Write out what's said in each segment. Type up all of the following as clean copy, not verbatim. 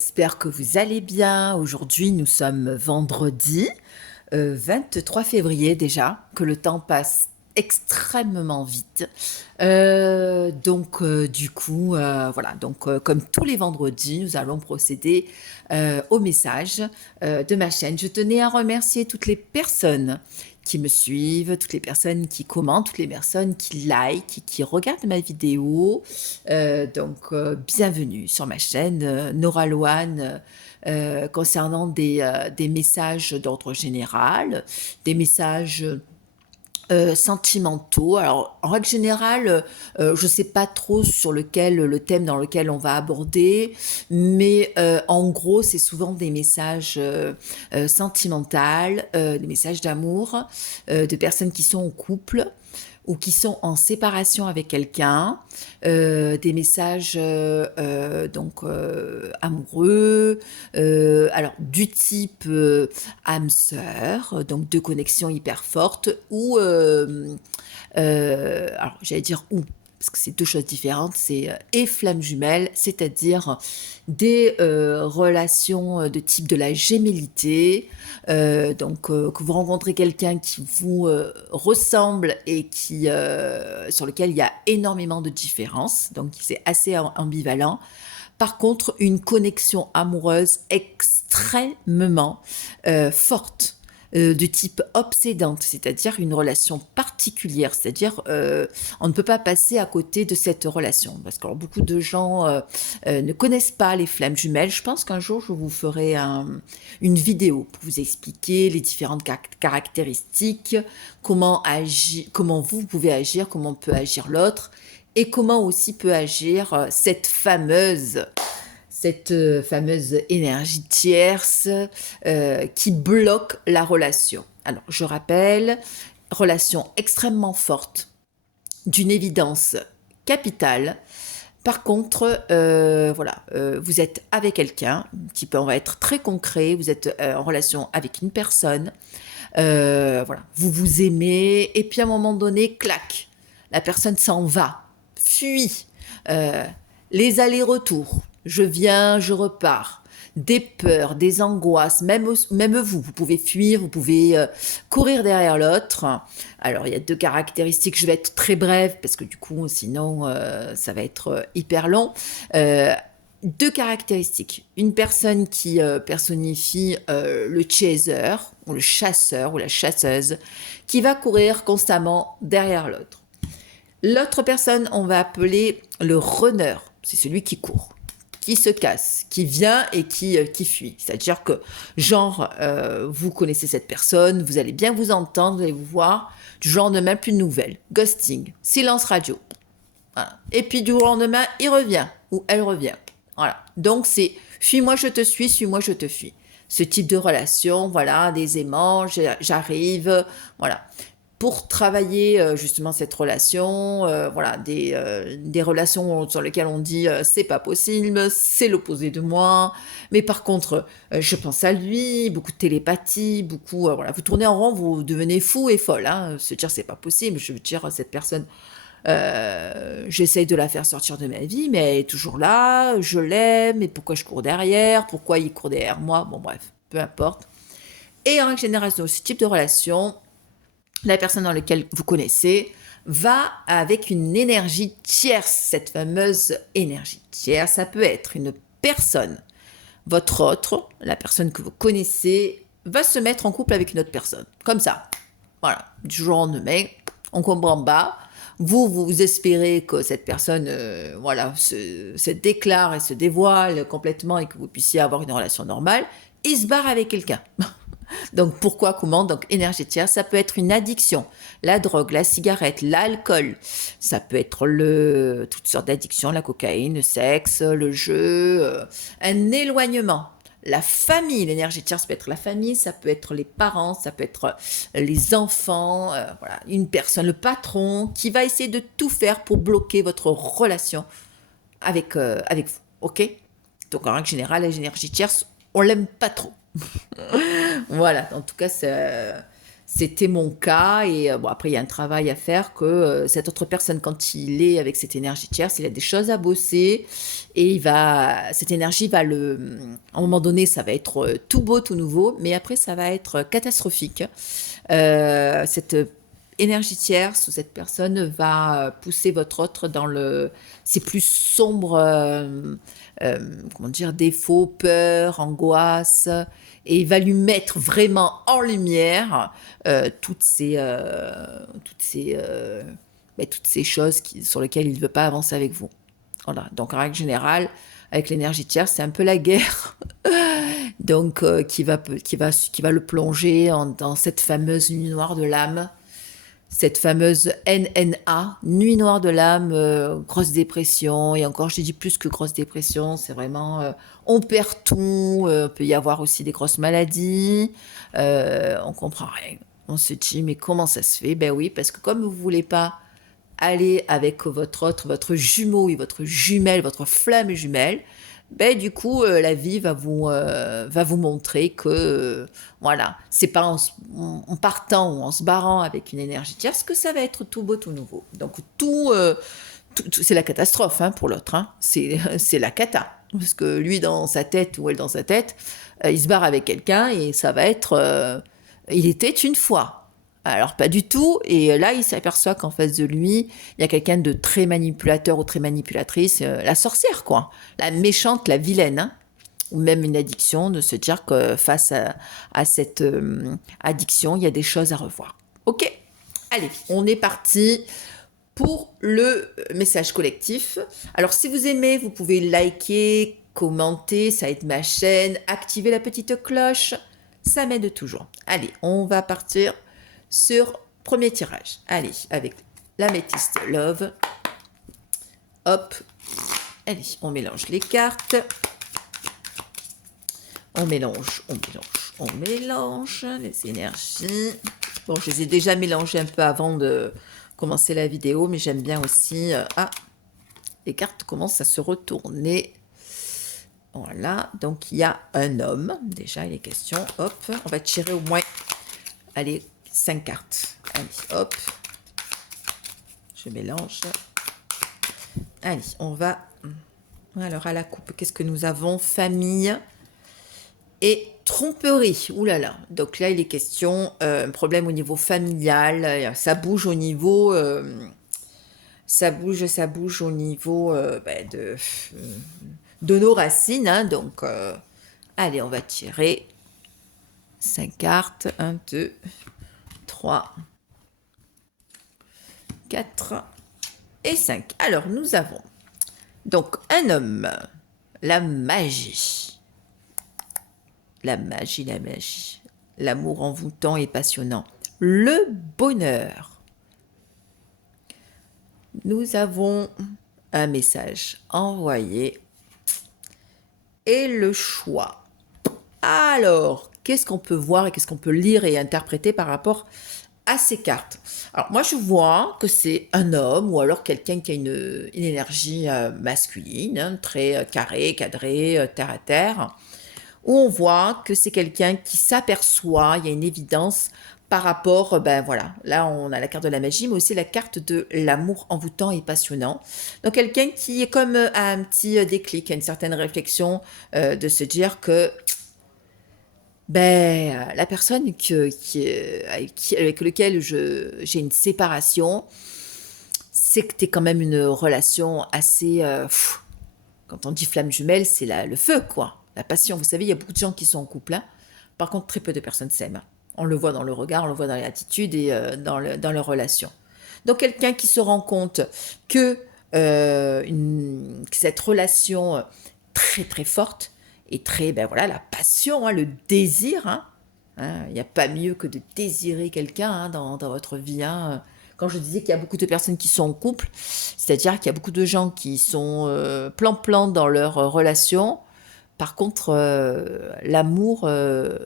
J'espère que vous allez bien. Aujourd'hui, nous sommes vendredi 23 février déjà, que le temps passe extrêmement vite. Du coup, voilà, comme tous les vendredis, nous allons procéder au message de ma chaîne. Je tenais à remercier toutes les personnes qui me suivent, toutes les personnes qui commentent, toutes les personnes qui like, qui regardent ma vidéo. Bienvenue sur ma chaîne Nora Loane concernant des messages d'ordre général, des messages sentimentaux. Alors, en règle générale, je ne sais pas trop sur le thème dans lequel on va aborder, mais en gros, c'est souvent des messages sentimentaux, des messages d'amour, de personnes qui sont en couple ou qui sont en séparation avec quelqu'un, des messages amoureux, alors du type âme sœur, donc de connexion hyper forte, ou alors j'allais dire ou parce que c'est deux choses différentes, c'est et flamme jumelle, c'est-à-dire des relations de type de la gémellité, que vous rencontrez quelqu'un qui vous ressemble et sur lequel il y a énormément de différences, donc c'est assez ambivalent. Par contre, une connexion amoureuse extrêmement forte, de type obsédante, c'est-à-dire une relation particulière, c'est-à-dire on ne peut pas passer à côté de cette relation, parce que beaucoup de gens ne connaissent pas les flammes jumelles. Je pense qu'un jour je vous ferai une vidéo pour vous expliquer les différentes caractéristiques, comment vous pouvez agir, comment peut agir l'autre, et comment aussi peut agir cette fameuse énergie tierce qui bloque la relation. Alors, je rappelle, relation extrêmement forte, d'une évidence capitale. Par contre, vous êtes avec quelqu'un, on va être très concret, vous êtes en relation avec une personne, vous vous aimez, et puis à un moment donné, clac, la personne s'en va, fuit, euh, les allers-retours, je viens, je repars, des peurs, des angoisses, même vous pouvez fuir, vous pouvez courir derrière l'autre. Alors, il y a deux caractéristiques, je vais être très brève, parce que du coup, sinon, ça va être hyper long. Euh, Deux caractéristiques. Une personne qui personnifie le chaser, ou le chasseur, ou la chasseuse, qui va courir constamment derrière l'autre. L'autre personne, on va appeler le runner. C'est celui qui court, qui se casse, qui vient et qui fuit. C'est-à-dire que, vous connaissez cette personne, vous allez bien vous entendre, vous allez vous voir, du jour au lendemain, plus de nouvelles. Ghosting, silence radio. Voilà. Et puis du jour au lendemain, il revient, ou elle revient. Voilà. Donc c'est fuis-moi, je te fuis. Ce type de relation, voilà, des aimants, j'arrive, voilà. Pour travailler justement cette relation, des relations sur lesquelles on dit c'est pas possible, c'est l'opposé de moi, mais par contre je pense à lui, beaucoup de télépathie, beaucoup vous tournez en rond, vous devenez fou et folle, hein, se dire c'est pas possible, je veux dire cette personne j'essaye de la faire sortir de ma vie, mais elle est toujours là, je l'aime, et pourquoi je cours derrière, pourquoi il court derrière moi, bon bref, peu importe. Et en général, dans ce type de relation, la personne dans laquelle vous connaissez va avec une énergie tierce, cette fameuse énergie tierce, ça peut être une personne, votre autre, la personne que vous connaissez, va se mettre en couple avec une autre personne, comme ça, voilà, du jour au lendemain, on comprend pas. Vous espérez que cette personne se déclare et se dévoile complètement et que vous puissiez avoir une relation normale. Il se barre avec quelqu'un. Donc pourquoi, comment? Donc énergétique, ça peut être une addiction, la drogue, la cigarette, l'alcool, ça peut être toutes sortes d'addictions, la cocaïne, le sexe, le jeu, un éloignement. La famille, l'énergie tierce, ça peut être la famille, ça peut être les parents, ça peut être les enfants, une personne, le patron, qui va essayer de tout faire pour bloquer votre relation avec vous, ok? Donc en règle générale, l'énergie tierce, on l'aime pas trop. Voilà, en tout cas, C'était mon cas et bon après il y a un travail à faire que cette autre personne quand il est avec cette énergie tierce, il a des choses à bosser et cette énergie va à un moment donné ça va être tout beau, tout nouveau, mais après ça va être catastrophique. Cette énergie tierce ou cette personne va pousser votre autre dans c'est plus sombre, comment dire, défauts, peur, angoisse, et il va lui mettre vraiment en lumière toutes ces choses sur lesquelles il ne veut pas avancer avec vous. Voilà. Donc en règle générale, avec l'énergie tierce, c'est un peu la guerre. Donc qui va le plonger dans cette fameuse nuit noire de l'âme, cette fameuse NNA, nuit noire de l'âme, grosse dépression, et encore je dis plus que grosse dépression, c'est vraiment on perd tout, peut y avoir aussi des grosses maladies, on comprend rien, on se dit mais comment ça se fait? Ben oui, parce que comme vous voulez pas aller avec votre jumeau et votre jumelle, votre flamme jumelle, ben du coup la vie va vous montrer que voilà, c'est pas en partant ou en se barrant avec une énergie tierce que ça va être tout beau tout nouveau. Donc c'est la catastrophe hein, pour l'autre, hein. C'est la cata parce que lui dans sa tête ou elle dans sa tête, il se barre avec quelqu'un et ça va être il était une fois. Alors pas du tout, et là il s'aperçoit qu'en face de lui, il y a quelqu'un de très manipulateur ou très manipulatrice, la sorcière quoi, la méchante, la vilaine, hein. Ou même une addiction, de se dire que face à cette addiction, il y a des choses à revoir. Ok, allez, on est parti pour le message collectif. Alors si vous aimez, vous pouvez liker, commenter, ça aide ma chaîne, activer la petite cloche, ça m'aide toujours. Allez, on va partir sur premier tirage. Allez, avec l'améthyste Love. Hop. Allez, on mélange les cartes. On mélange les énergies. Bon, je les ai déjà mélangées un peu avant de commencer la vidéo, mais j'aime bien aussi... les cartes commencent à se retourner. Voilà, donc il y a un homme. Déjà, il est question. Hop, on va tirer au moins... Allez, 5 cartes. Allez, hop. Je mélange. Allez, on va... Alors, à la coupe, qu'est-ce que nous avons? Famille et tromperie. Ouh là là. Donc là, il est question un problème au niveau familial. Ça bouge au niveau... ça bouge au niveau de nos racines. Hein, donc, allez, on va tirer 5 cartes. 1, 2, 3, 4 et 5. Alors, nous avons donc un homme, la magie. La magie, l'amour envoûtant et passionnant. Le bonheur. Nous avons un message envoyé et le choix. Alors, qu'est-ce qu'on peut voir et qu'est-ce qu'on peut lire et interpréter par rapport à ces cartes? Alors, moi, je vois que c'est un homme ou alors quelqu'un qui a une énergie masculine, hein, très carré, cadré, terre à terre, où on voit que c'est quelqu'un qui s'aperçoit, il y a une évidence par rapport, ben voilà, là on a la carte de la magie, mais aussi la carte de l'amour envoûtant et passionnant. Donc quelqu'un qui est comme à un petit déclic, à une certaine réflexion, de se dire que la personne avec laquelle j'ai une séparation, c'est que tu es quand même une relation assez... quand on dit flamme jumelle, c'est le feu, quoi. La passion. Vous savez, il y a beaucoup de gens qui sont en couple. Hein. Par contre, très peu de personnes s'aiment. On le voit dans le regard, on le voit dans l'attitude et dans leur relation. Donc, quelqu'un qui se rend compte que cette relation très, très forte et très, la passion, hein, le désir, hein, il n'y a pas mieux que de désirer quelqu'un hein, dans votre vie. Hein. Quand je disais qu'il y a beaucoup de personnes qui sont en couple, c'est-à-dire qu'il y a beaucoup de gens qui sont plan-plan dans leur relation. Par contre, l'amour,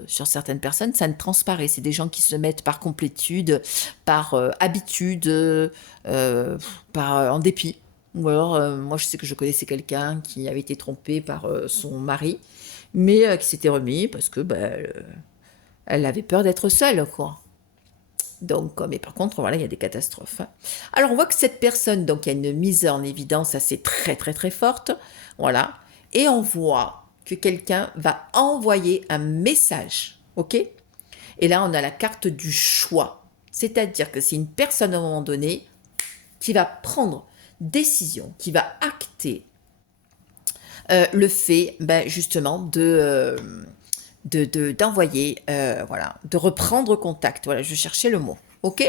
sur certaines personnes, ça ne transparaît. C'est des gens qui se mettent par complétude, par habitude, en dépit. Ou alors, moi, je sais que je connaissais quelqu'un qui avait été trompé par son mari, mais qui s'était remis parce que elle avait peur d'être seule, quoi. Donc, mais par contre, voilà, il y a des catastrophes, hein. Alors, on voit que cette personne, donc, il y a une mise en évidence assez très, très, très forte. Voilà. Et on voit que quelqu'un va envoyer un message. OK? Et là, on a la carte du choix. C'est-à-dire que c'est une personne, à un moment donné, qui va prendre décision, qui va acter le fait, ben, justement, d'envoyer, voilà, de reprendre contact. Voilà, je cherchais le mot. OK?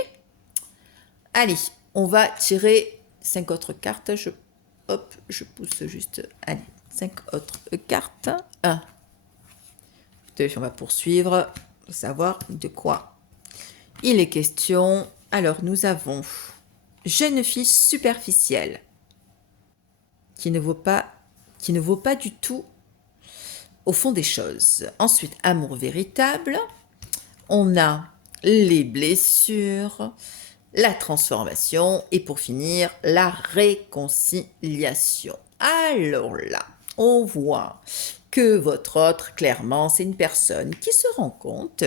Allez, on va tirer 5 autres cartes. Hop, je pousse juste. Allez, 5 autres cartes. 1, 2, on va poursuivre pour savoir de quoi il est question. Alors, nous avons jeune fille superficielle qui ne vaut pas du tout au fond des choses. Ensuite, amour véritable. On a les blessures, la transformation et pour finir, la réconciliation. Alors là, on voit que votre autre, clairement, c'est une personne qui se rend compte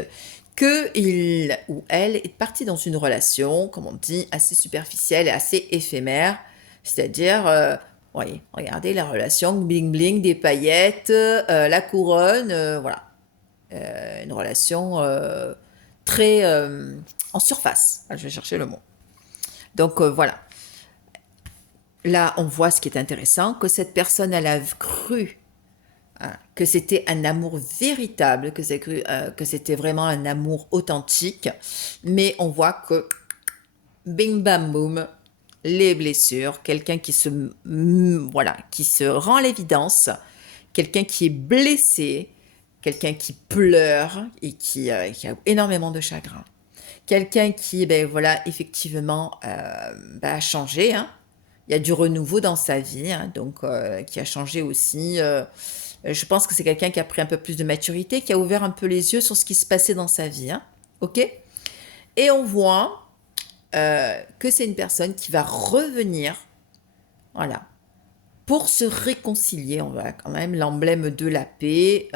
qu'il ou elle est parti dans une relation, comme on dit, assez superficielle et assez éphémère. C'est-à-dire, voyez, regardez la relation, bling bling, des paillettes, la couronne, voilà. Une relation très en surface. Ah, je vais chercher le mot. Donc voilà. Là, on voit ce qui est intéressant, que cette personne, elle a cru que c'était un amour véritable, que c'était vraiment un amour authentique, mais on voit que bing bam boum, les blessures, quelqu'un qui voilà, qui se rend à l'évidence, quelqu'un qui est blessé, quelqu'un qui pleure et qui a énormément de chagrin. Quelqu'un qui, ben voilà, effectivement, a changé, hein. Il y a du renouveau dans sa vie, hein, donc qui a changé aussi. Je pense que c'est quelqu'un qui a pris un peu plus de maturité, qui a ouvert un peu les yeux sur ce qui se passait dans sa vie, hein. OK? Et on voit que c'est une personne qui va revenir, voilà, pour se réconcilier. On voit quand même l'emblème de la paix.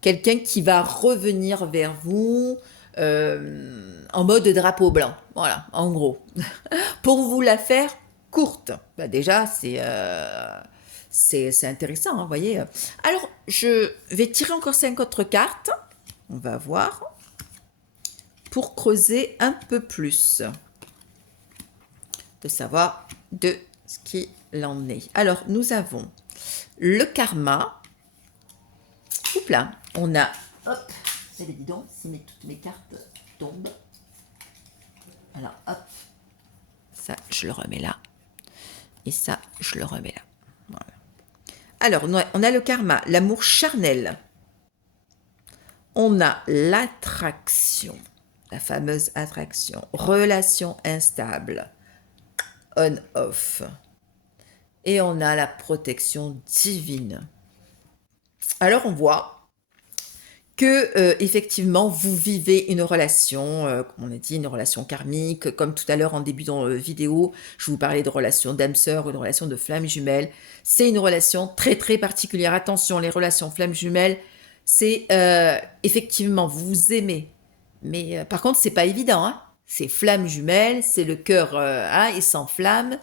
Quelqu'un qui va revenir vers vous en mode drapeau blanc. Voilà, en gros. Pour vous la faire courte. Bah déjà, c'est intéressant, hein, vous voyez. Alors, je vais tirer encore 5 autres cartes. On va voir. Pour creuser un peu plus. De savoir de ce qu'il en est. Alors, nous avons le karma. Oups là, on a... Hop, c'est évident, si toutes mes cartes tombent. Alors, hop. Ça, je le remets là. Et ça, je le remets là. Voilà. Alors, on a le karma, l'amour charnel. On a l'attraction, la fameuse attraction. Relation instable, on-off. Et on a la protection divine. Alors, on voit que effectivement vous vivez une relation, comme on a dit, une relation karmique, comme tout à l'heure en début de vidéo, je vous parlais de relation d'âme sœur ou de relation de flamme jumelle. C'est une relation très très particulière. Attention, les relations flamme jumelle, c'est effectivement vous vous aimez, mais par contre c'est pas évident, hein. C'est flamme jumelle, c'est le cœur, hein, il s'enflamme.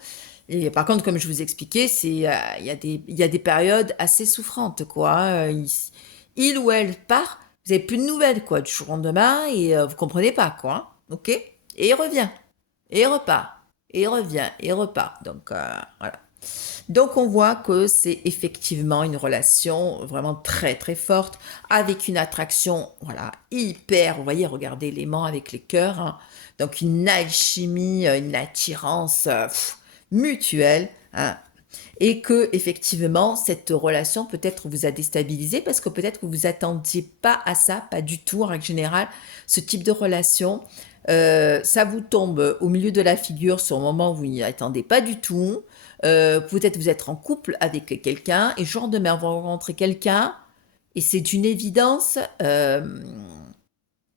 Et par contre, comme je vous expliquais, il y a des périodes assez souffrantes, quoi, hein. Il ou elle part, vous n'avez plus de nouvelles, quoi, du jour au lendemain, et vous comprenez pas, quoi, hein, ok? Et il revient, et il repart, et il revient, et il repart. Donc, voilà. Donc, on voit que c'est effectivement une relation vraiment très, très forte, avec une attraction, voilà, hyper, vous voyez, regardez l'aimant avec les cœurs, hein. Donc, une alchimie, une attirance mutuelle, hein. Et que effectivement cette relation peut-être vous a déstabilisé parce que peut-être que vous vous attendiez pas à ça, pas du tout en règle générale, ce type de relation. Ça vous tombe au milieu de la figure sur un moment où vous n'y attendez pas du tout. Peut-être vous êtes en couple avec quelqu'un et jour de mer vous rencontrez quelqu'un et c'est d'une évidence, mais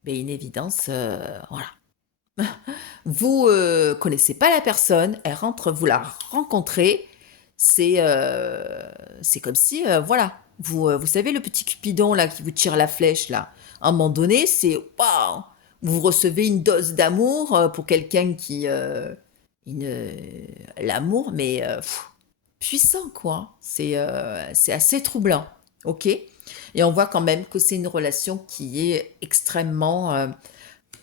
une évidence, voilà. Vous connaissez pas la personne, elle rentre, vous la rencontrez, c'est comme si, voilà, vous savez le petit Cupidon là qui vous tire la flèche là, à un moment donné, c'est waouh, vous recevez une dose d'amour pour quelqu'un qui... l'amour, mais puissant, quoi. C'est assez troublant, ok? Et on voit quand même que c'est une relation qui est extrêmement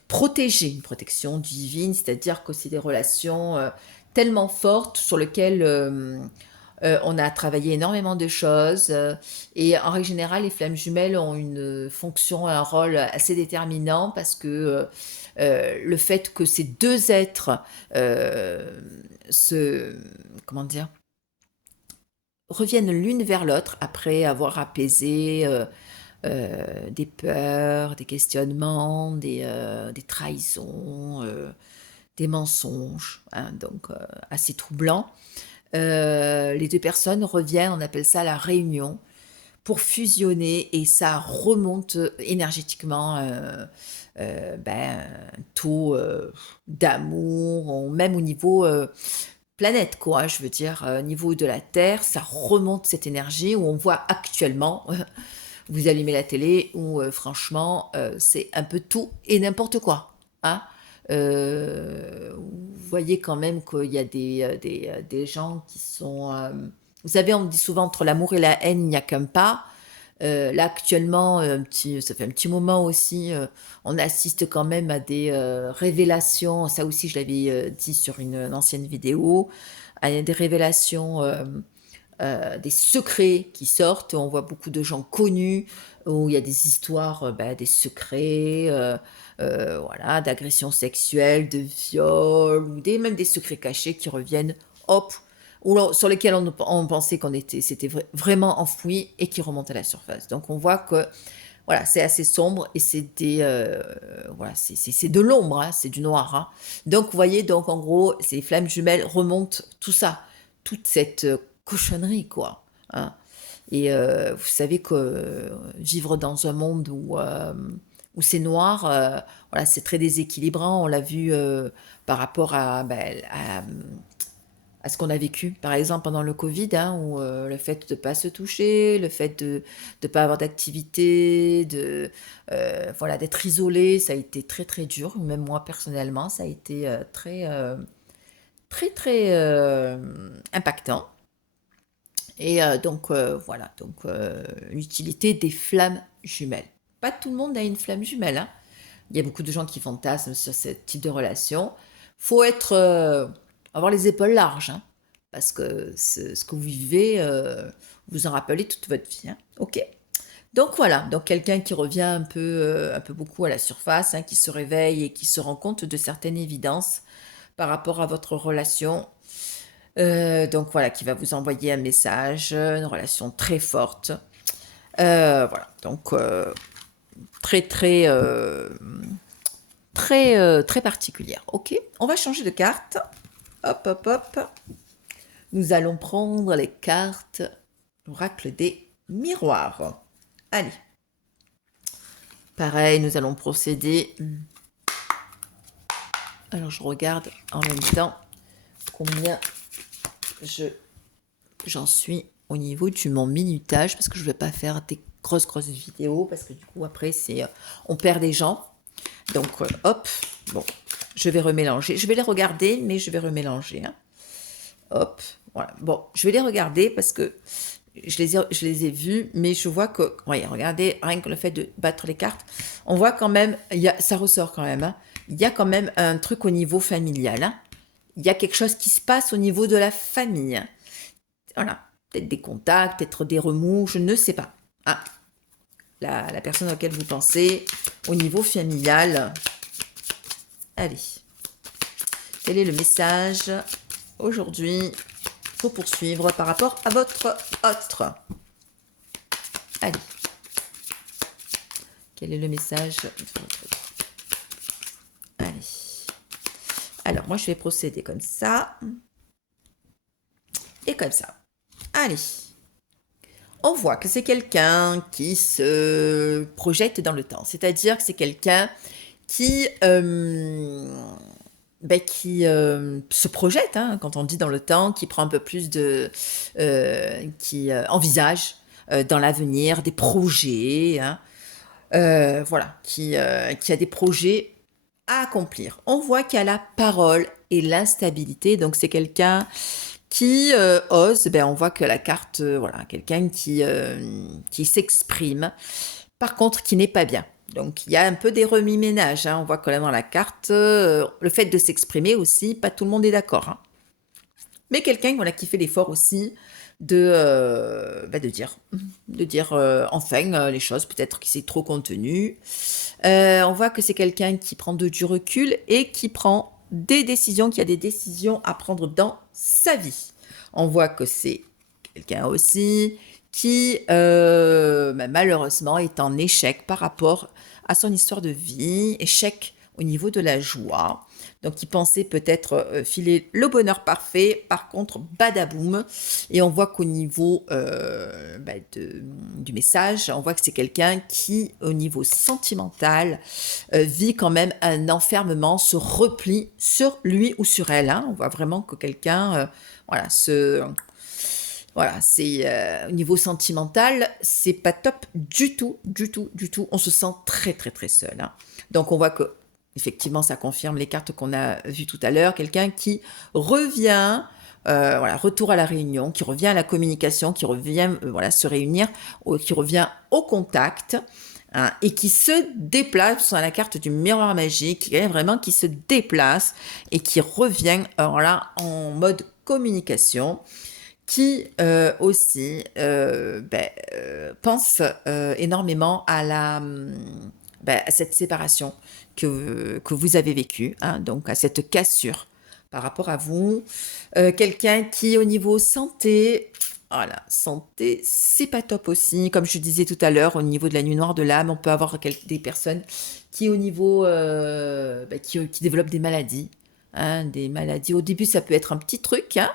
protégée, une protection divine, c'est-à-dire que c'est des relations tellement fortes sur lesquelles on a travaillé énormément de choses et en règle générale, les flammes jumelles ont une fonction, un rôle assez déterminant parce que le fait que ces deux êtres se, comment dire, reviennent l'une vers l'autre après avoir apaisé des peurs, des questionnements, des trahisons, des mensonges, hein, donc assez troublant. Les deux personnes reviennent, on appelle ça la réunion, pour fusionner et ça remonte énergétiquement un taux d'amour, même au niveau planète, quoi, je veux dire, au niveau de la Terre, ça remonte cette énergie où on voit actuellement, vous allumez la télé, où franchement, c'est un peu tout et n'importe quoi. Hein. Vous voyez quand même qu'il y a des gens qui sont... vous savez, on dit souvent entre l'amour et la haine, il n'y a qu'un pas. Là, actuellement, ça fait un petit moment aussi, on assiste quand même à des révélations. Ça aussi, je l'avais dit sur une ancienne vidéo, à des révélations, des secrets qui sortent. On voit beaucoup de gens connus où il y a des histoires, des secrets, voilà, d'agressions sexuelles, de viols, ou même des secrets cachés qui reviennent, hop, sur lesquels on pensait c'était vraiment enfoui et qui remontent à la surface. Donc on voit que voilà, c'est assez sombre et voilà, c'est de l'ombre, hein, c'est du noir. Hein. Donc vous voyez, donc en gros, ces flammes jumelles remontent tout ça, toute cette cochonnerie, quoi. Hein. Et vous savez que vivre dans un monde où c'est noir, voilà, c'est très déséquilibrant. On l'a vu par rapport à ce qu'on a vécu, par exemple pendant le Covid, hein, où le fait de ne pas se toucher, le fait de ne pas avoir d'activité, voilà, d'être isolé, ça a été très très dur. Même moi personnellement, ça a été très impactant. Et donc voilà, donc l'utilité des flammes jumelles. Pas tout le monde a une flamme jumelle. Hein. Il y a beaucoup de gens qui fantasment sur ce type de relation. Faut avoir les épaules larges, hein, parce que ce que vous vivez, vous en rappelez toute votre vie. Hein. Ok. Donc voilà, donc quelqu'un qui revient un peu beaucoup à la surface, hein, qui se réveille et qui se rend compte de certaines évidences par rapport à votre relation. Donc voilà, qui va vous envoyer un message, une relation très forte. Voilà, donc très particulière. Ok, on va changer de carte. Hop, hop, hop. Nous allons prendre les cartes l'oracle des miroirs. Allez. Pareil, nous allons procéder. Alors, je regarde en même temps combien j'en suis au niveau de mon minutage parce que je ne vais pas faire des grosses vidéos parce que du coup, après, on perd des gens. Donc, hop, bon, je vais remélanger. Je vais les regarder, mais je vais remélanger. Hein. Hop, voilà. Bon, je vais les regarder parce que je les ai vus, mais je vois que, voyez, regardez, rien que le fait de battre les cartes, on voit quand même, ça ressort quand même, hein, il y a quand même un truc au niveau familial. Hein. Il y a quelque chose qui se passe au niveau de la famille. Hein. Voilà, peut-être des contacts, peut-être des remous, je ne sais pas. Hein. La personne à laquelle vous pensez, au niveau familial. Allez. Quel est le message aujourd'hui pour poursuivre par rapport à votre autre? Allez. Quel est le message? Allez. Alors, moi, je vais procéder comme ça. Et comme ça. Allez. On voit que c'est quelqu'un qui se projette dans le temps. C'est-à-dire que c'est quelqu'un qui se projette, hein, quand on dit dans le temps, qui prend un peu plus qui envisage dans l'avenir des projets, hein, voilà, qui a des projets à accomplir. On voit qu'il y a la parole et l'instabilité, donc c'est quelqu'un qui ose, ben on voit que la carte, voilà, quelqu'un qui s'exprime, par contre qui n'est pas bien. Donc il y a un peu des remue-ménage, hein. On voit que là dans la carte, le fait de s'exprimer aussi, pas tout le monde est d'accord, hein. Mais quelqu'un voilà, qui fait l'effort aussi bah, de dire enfin les choses, peut-être qu'il s'est trop contenu. On voit que c'est quelqu'un qui prend du recul et qui prend des décisions, qui a des décisions à prendre dans sa vie. On voit que c'est quelqu'un aussi qui, bah, malheureusement, est en échec par rapport à son histoire de vie, échec au niveau de la joie. Donc, il pensait peut-être filer le bonheur parfait, par contre, badaboum. Et on voit qu'au niveau bah, du message, on voit que c'est quelqu'un qui, au niveau sentimental, vit quand même un enfermement, se replie sur lui ou sur elle, hein. On voit vraiment que quelqu'un, voilà, voilà, c'est au niveau sentimental, c'est pas top du tout, du tout, du tout. On se sent très, très, très seul, hein. Donc on voit que effectivement, ça confirme les cartes qu'on a vues tout à l'heure. Quelqu'un qui revient, voilà, retour à la réunion, qui revient à la communication, qui revient, voilà, se réunir, qui revient au contact, hein, et qui se déplace sur la carte du miroir magique, qui est vraiment qui se déplace et qui revient, voilà, en mode communication, qui aussi pense énormément à à cette séparation que vous avez vécue, hein, donc à cette cassure par rapport à vous. Quelqu'un qui, au niveau santé, voilà, santé, c'est pas top aussi. Comme je disais tout à l'heure, au niveau de la nuit noire de l'âme, on peut avoir des personnes qui, au niveau, qui développent des maladies, hein, des maladies. Au début, ça peut être un petit truc, hein,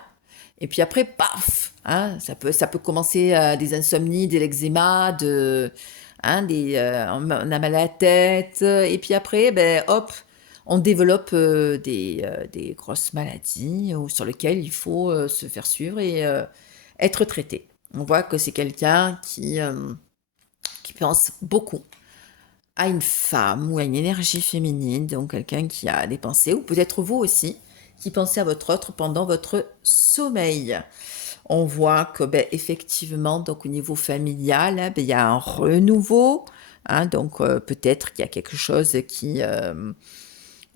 et puis après, paf, hein, ça peut commencer des insomnies, des eczéma, hein, on a mal à la tête, et puis après, ben, hop, on développe des grosses maladies sur lesquelles il faut se faire suivre et être traité. On voit que c'est quelqu'un qui pense beaucoup à une femme ou à une énergie féminine, donc quelqu'un qui a des pensées, ou peut-être vous aussi, qui pensez à votre autre pendant votre sommeil. On voit que, ben, effectivement, donc au niveau familial, hein, ben, il y a un renouveau, hein, donc peut-être qu'il y a quelque chose qui,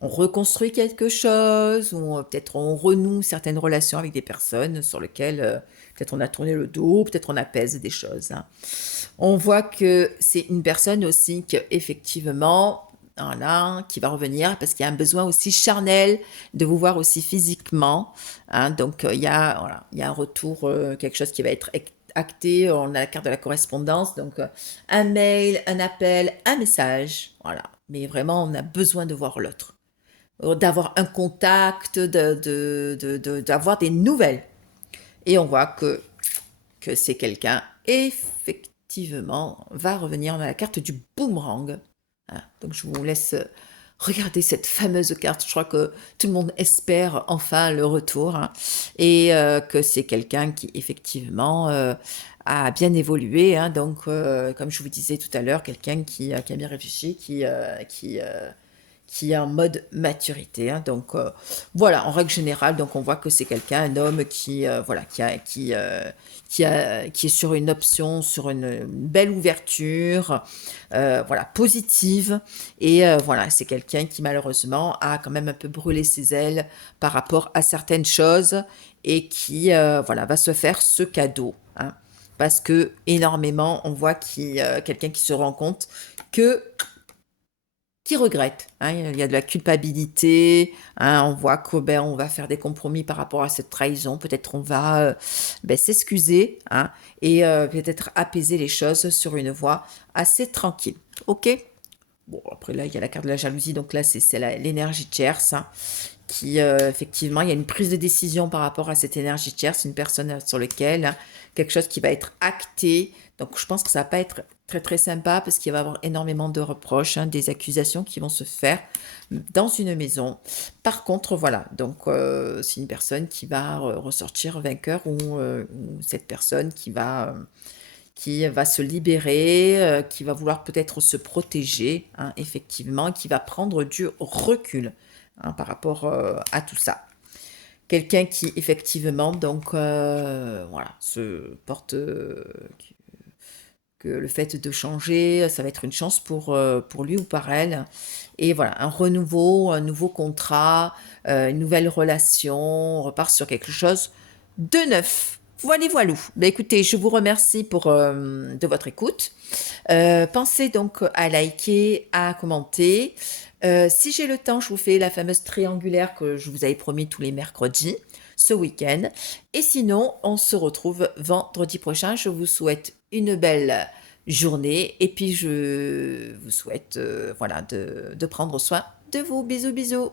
on reconstruit quelque chose, ou peut-être on renoue certaines relations avec des personnes sur lesquelles peut-être on a tourné le dos, peut-être on apaise des choses, hein. On voit que c'est une personne aussi qui, effectivement, voilà, qui va revenir parce qu'il y a un besoin aussi charnel de vous voir aussi physiquement, hein. Donc, il y a, voilà, il y a un retour, quelque chose qui va être acté. On a la carte de la correspondance, donc un mail, un appel, un message, voilà. Mais vraiment, on a besoin de voir l'autre, d'avoir un contact, d'avoir des nouvelles. Et on voit que c'est quelqu'un, effectivement, va revenir dans la carte du boomerang, hein. Donc je vous laisse regarder cette fameuse carte. Je crois que tout le monde espère enfin le retour, hein, et que c'est quelqu'un qui, effectivement, a bien évolué, hein. Donc, comme je vous disais tout à l'heure, quelqu'un qui a bien réfléchi, qui est en mode maturité, hein. Donc voilà, en règle générale, donc on voit que c'est quelqu'un, un homme qui voilà, qui est sur une option, sur une belle ouverture, voilà, positive. Et voilà, c'est quelqu'un qui malheureusement a quand même un peu brûlé ses ailes par rapport à certaines choses et qui voilà, va se faire ce cadeau, hein. Parce que énormément, on voit quelqu'un qui se rend compte que qui regrette, hein. Il y a de la culpabilité, hein. On voit que ben, on va faire des compromis par rapport à cette trahison. Peut-être on va ben, s'excuser, hein, et peut-être apaiser les choses sur une voie assez tranquille. Ok. Bon, après là, il y a la carte de la jalousie, donc là, c'est l'énergie tierce, hein, qui, effectivement, il y a une prise de décision par rapport à cette énergie tierce, une personne sur laquelle, hein, quelque chose qui va être acté. Donc, je pense que ça va pas être très, très sympa parce qu'il va y avoir énormément de reproches, hein, des accusations qui vont se faire dans une maison. Par contre, voilà, donc c'est une personne qui va ressortir vainqueur ou cette personne qui va se libérer, qui va vouloir peut-être se protéger, hein, effectivement, qui va prendre du recul, hein, par rapport, à tout ça. Quelqu'un qui effectivement donc, voilà, se porte, que le fait de changer, ça va être une chance pour lui ou par elle et voilà, un renouveau, un nouveau contrat, une nouvelle relation, on repart sur quelque chose de neuf. Voilou, voilou. Bah, écoutez, je vous remercie pour, de votre écoute. Pensez donc à liker, à commenter. Si j'ai le temps, je vous fais la fameuse triangulaire que je vous avais promis tous les mercredis, ce week-end. Et sinon, on se retrouve vendredi prochain. Je vous souhaite une belle journée et puis je vous souhaite voilà, de prendre soin de vous. Bisous, bisous.